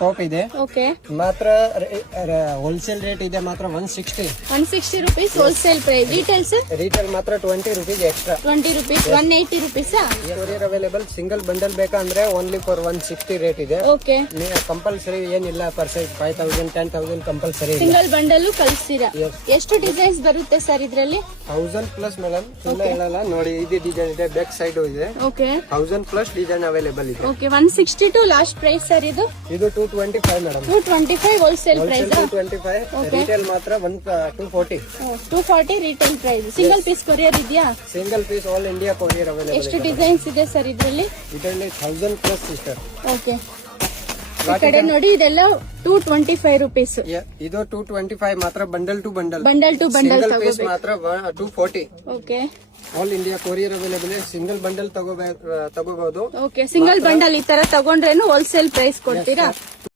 Top ಇದೆ okay ಮಾತ್ರ wholesale rate ಇದೆ ಮಾತ್ರ 160 160 rupees wholesale price. Details retail ಮಾತ್ರ 20 rupees extra. 20 rupees 180 rupees. Courier available. Single bundle ಬೇಕಂದ್ರೆ ಓನ್ಲಿ ಫಾರ್ 160 ರೇಟ್ ಇದೆ. ಓಕೆ ಕಂಪಲ್ಸರಿ ಏನಿಲ್ಲ ಪರ್ಸೆಂಟ್ 5000 10,000 ಕಂಪಲ್ಸರಿ ಇಲ್ಲ. ಸಿಂಗಲ್ ಬಂಡಲ್ ಕಳಿಸ್ತೀರಾ? Yes. ಎಷ್ಟು ಡಿಸೈನ್ಸ್ ಬರುತ್ತೆ ಸರ್ ಇದ್ರಲ್ಲಿ? 1000 ಪ್ಲಸ್ ಮೇಡಮ್. ಸುಮ್ಮನೆ ಹೇಳಲ್ಲ ನೋಡಿ, ಇದು ಡಿಸೈನ್ ಇದೆ, ಬ್ಯಾಕ್ ಸೈಡ್ ಇದೆ. ಓಕೆ 1000 ಪ್ಲಸ್ ಡಿಸೈನ್ ಅವೈಲೇಬಲ್ ಇದೆ. ಓಕೆ 162 ಲಾಸ್ಟ್ ಪ್ರೈಸ್ ಸರ್ ಇದು. ಇದು 225 ಮೇಡಮ್. 225 wholesale price. 225 ರಿಟೇಲ್ ಮಾತ್ರ 240. 240 retail price. Single piece courier ಇದೆಯಾ? Single piece all India courier available ಎಷ್ಟು ಇದೆ. ಡಿಸೈನ್ಸ್ ಇದೆ ಸರ್ ಇದರಲ್ಲಿ? ಇದರಲ್ಲಿ 1000 ಪ್ಲಸ್ ಸಿಸ್ಟರ್. ಓಕೆ ಈ ಕಡೆ ನೋಡಿ, ಇದೆಲ್ಲ 225 rupees. ಇದು 225 ಮಾತ್ರ bundle to bundle. Bundle to bundle single piece ತಗೋಬೇಕು. ಮಾತ್ರ 240. Okay all India courier available ಇದೆ. ಸಿಂಗಲ್ ಬಂಡಲ್ ತಗೋಬಹುದು. ಓಕೆ ಸಿಂಗಲ್ ಬಂಡಲ್ ಈ ತರ ತಗೊಂಡ್ರೇನು ಹೋಲ್ಸೇಲ್ ಪ್ರೈಸ್ ಕೊಡ್ತೀರಾ?